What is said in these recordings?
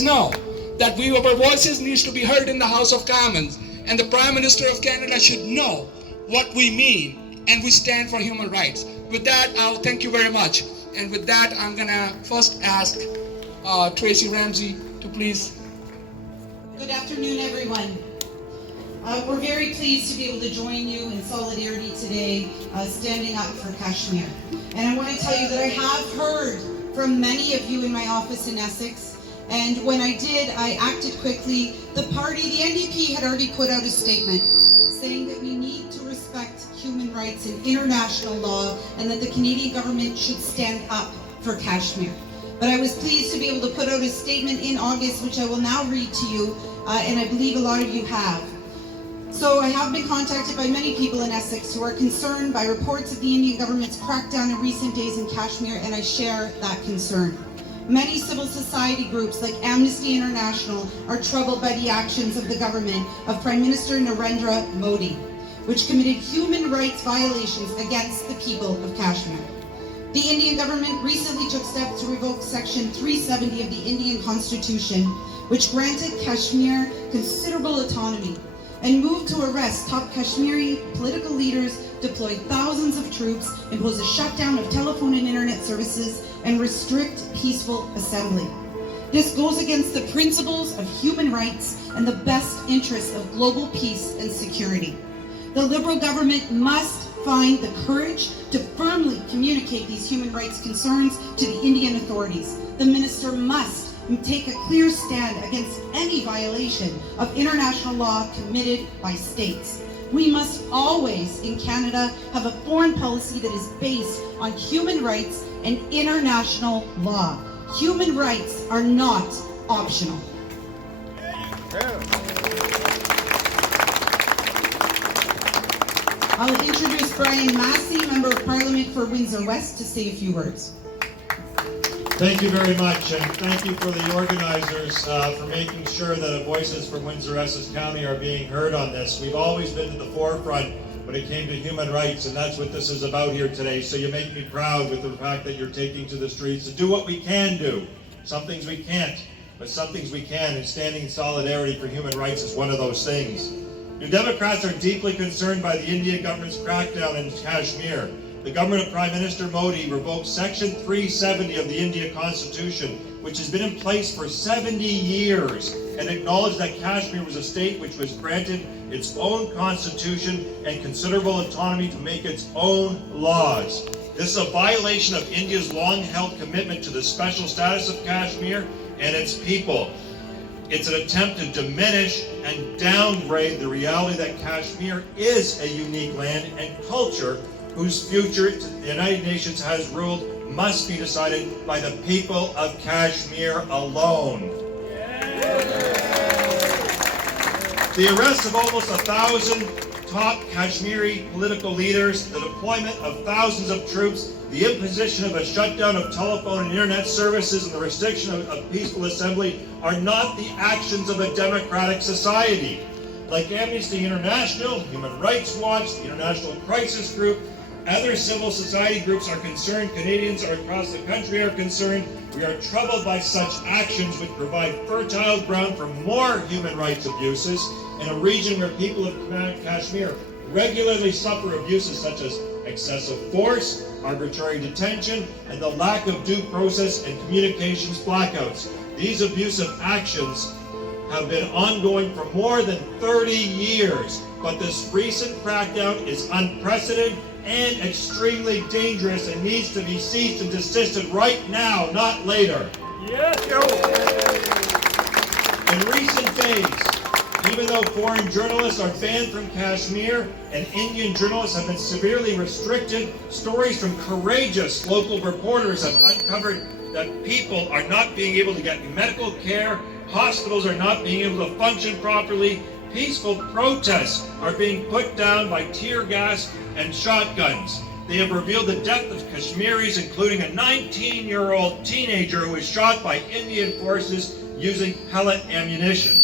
Canadians know that our voices needs to be heard in the House of Commons, and the Prime Minister of Canada should know what we mean, and we stand for human rights. With that, I'll thank you very much. And with that, I'm gonna first ask Tracey Ramsey to please. Good afternoon, everyone. We're very pleased to be able to join you in solidarity today, standing up for Kashmir. And I want to tell you that I have heard from many of you in my office in Essex, and when I did, I acted quickly. The NDP had already put out a statement saying that we need to respect human rights and international law, and that the Canadian government should stand up for Kashmir. But I was pleased to be able to put out a statement in August, which I will now read to you, and I believe a lot of you have. So I have been contacted by many people in Essex who are concerned by reports of the Indian government's crackdown in recent days in Kashmir, and I share that concern. Many civil society groups like Amnesty International are troubled by the actions of the government of Prime Minister Narendra Modi, which committed human rights violations against the people of Kashmir. The Indian government recently took steps to revoke Section 370 of the Indian Constitution, which granted Kashmir considerable autonomy, and moved to arrest top Kashmiri political leaders, deploy thousands of troops, impose a shutdown of telephone and internet services, and restrict peaceful assembly. This goes against the principles of human rights and the best interests of global peace and security. The Liberal government must find the courage to firmly communicate these human rights concerns to the Indian authorities. The minister must take a clear stand against any violation of international law committed by states. We must always, in Canada, have a foreign policy that is based on human rights and international law. Human rights are not optional. I'll introduce Brain Masse, Member of Parliament for Windsor West, to say a few words. Thank you very much, and thank you for the organizers for making sure that voices from Windsor-Essex County are being heard on this. We've always been to the forefront when it came to human rights, and that's what this is about here today. So you make me proud with the fact that you're taking to the streets to do what we can do. Some things we can't, but some things we can, and standing in solidarity for human rights is one of those things. New Democrats are deeply concerned by the Indian government's crackdown in Kashmir. The government of Prime Minister Modi revoked Section 370 of the Indian Constitution, which has been in place for 70 years, and acknowledged that Kashmir was a state which was granted its own constitution and considerable autonomy to make its own laws. This is a violation of India's long-held commitment to the special status of Kashmir and its people. It's an attempt to diminish and downgrade the reality that Kashmir is a unique land and culture whose future the United Nations has ruled must be decided by the people of Kashmir alone. The arrest of almost 1,000 top Kashmiri political leaders, the deployment of thousands of troops, the imposition of a shutdown of telephone and internet services, and the restriction of peaceful assembly are not the actions of a democratic society. Like Amnesty International, Human Rights Watch, the International Crisis Group, other civil society groups are concerned, Canadians across the country are concerned. We are troubled by such actions which provide fertile ground for more human rights abuses in a region where people of Kashmir regularly suffer abuses such as excessive force, arbitrary detention, and the lack of due process and communications blackouts. These abusive actions have been ongoing for more than 30 years, but this recent crackdown is unprecedented and extremely dangerous and needs to be ceased and desisted right now, not later. Yes. In recent days, even though foreign journalists are banned from Kashmir and Indian journalists have been severely restricted, stories from courageous local reporters have uncovered that people are not being able to get medical care, hospitals are not being able to function properly, peaceful protests are being put down by tear gas and shotguns. They have revealed the death of Kashmiris, including a 19-year-old teenager who was shot by Indian forces using pellet ammunition.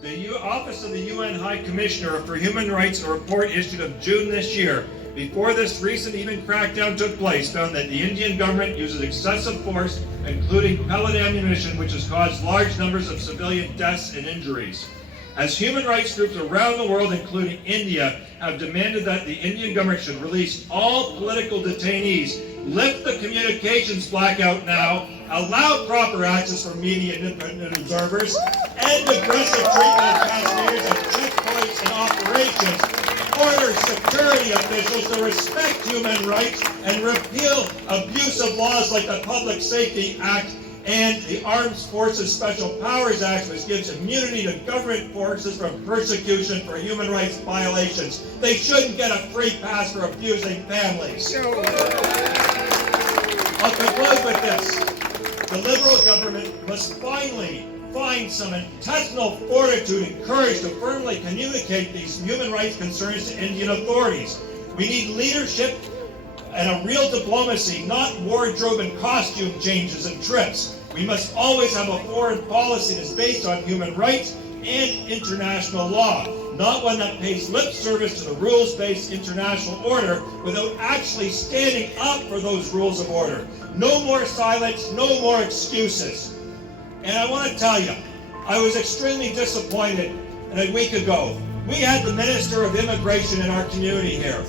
The Office of the UN High Commissioner for Human Rights, a report issued in June this year, before this recent even crackdown took place, found that the Indian government uses excessive force, including pellet ammunition, which has caused large numbers of civilian deaths and injuries. As human rights groups around the world, including India, have demanded that the Indian government should release all political detainees, lift the communications blackout now, allow proper access for media and independent observers, end aggressive treatment of Kashmiris at checkpoints and operations, order security officials to respect human rights, and repeal abusive laws like the Public Safety Act and the Armed Forces Special Powers Act, which gives immunity to government forces from persecution for human rights violations. They shouldn't get a free pass for abusing families. I'll conclude with this. The Liberal government must finally find some intestinal fortitude and courage to firmly communicate these human rights concerns to Indian authorities. We need leadership and a real diplomacy, not wardrobe and costume changes and trips. We must always have a foreign policy that's based on human rights and international law, not one that pays lip service to the rules-based international order without actually standing up for those rules of order. No more silence, no more excuses. And I want to tell you, I was extremely disappointed a week ago. We had the Minister of Immigration in our community here.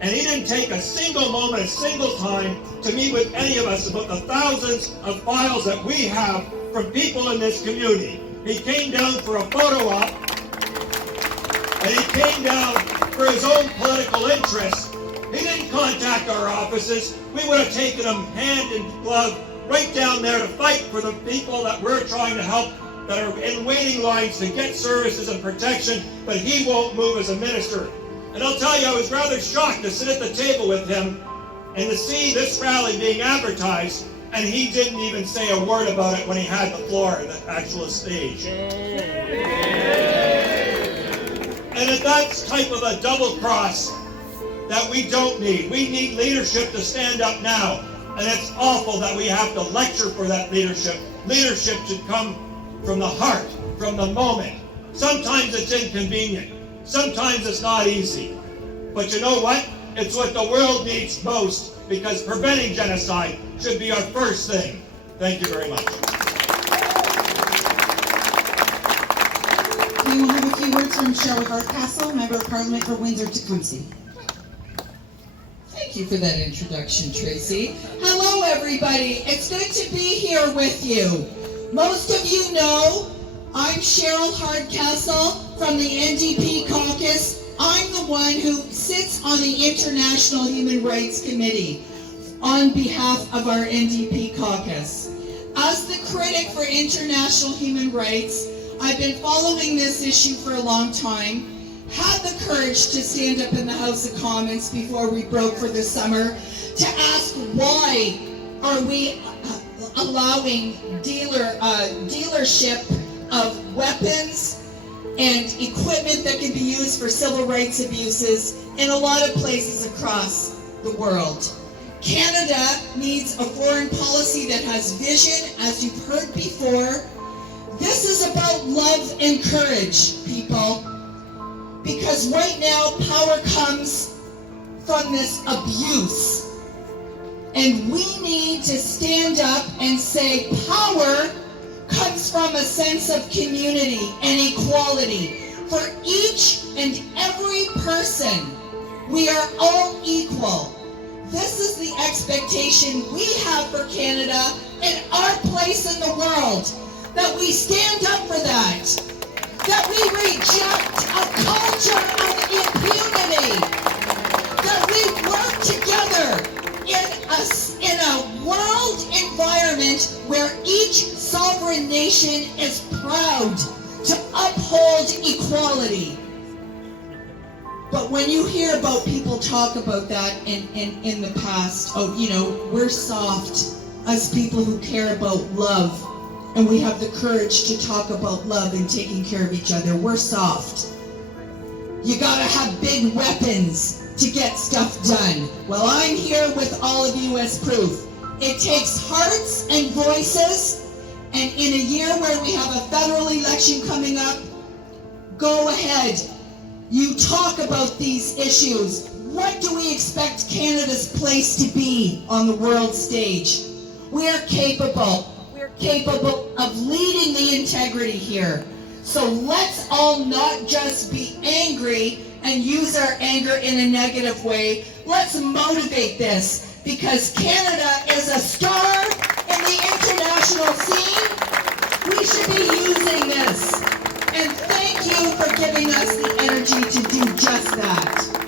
And he didn't take a single moment, a single time to meet with any of us about the thousands of files that we have from people in this community. He came down for a photo op, and he came down for his own political interests. He didn't contact our offices. We would have taken him hand in glove right down there to fight for the people that we're trying to help that are in waiting lines to get services and protection, but he won't move as a minister. And I'll tell you, I was rather shocked to sit at the table with him and to see this rally being advertised, and he didn't even say a word about it when he had the floor in the actual stage. And that's type of a double cross that we don't need. We need leadership to stand up now. And it's awful that we have to lecture for that leadership. Leadership should come from the heart, from the moment. Sometimes it's inconvenient. Sometimes it's not easy. But you know what? It's what the world needs most, because preventing genocide should be our first thing. Thank you very much. We will have a few words from Cheryl Hardcastle, Member of Parliament for Windsor-Tecumseh. Thank you for that introduction, Tracy. Hello, everybody. It's good to be here with you. Most of you know I'm Cheryl Hardcastle from the NDP caucus. I'm the one who sits on the International Human Rights Committee on behalf of our NDP caucus. As the critic for international human rights, I've been following this issue for a long time, had the courage to stand up in the House of Commons before we broke for the summer to ask why are we allowing dealership of weapons and equipment that can be used for civil rights abuses in a lot of places across the world. Canada needs a foreign policy that has vision, as you've heard before. This is about love and courage, people. Because right now, power comes from this abuse. And we need to stand up and say power comes from a sense of community and equality. For each and every person, we are all equal. This is the expectation we have for Canada and our place in the world, that we stand up for that, that we reject a culture of impunity, that we work together in a world environment where each sovereign nation is proud to uphold equality. But when you hear about people talk about that in the past, oh, you know, we're soft as people who care about love, and we have the courage to talk about love and taking care of each other. We're soft. You gotta have big weapons to get stuff done. Well, I'm here with all of you as proof. It takes hearts and voices, and in a year where we have a federal election coming up, go ahead. You talk about these issues. what do we expect Canada's place to be on the world stage? We are capable. We're capable of leading the integrity here. So let's all not just be angry and use our anger in a negative way. Let's motivate this, because Canada is a star in the international scene. We should be using this. And thank you for giving us the energy to do just that.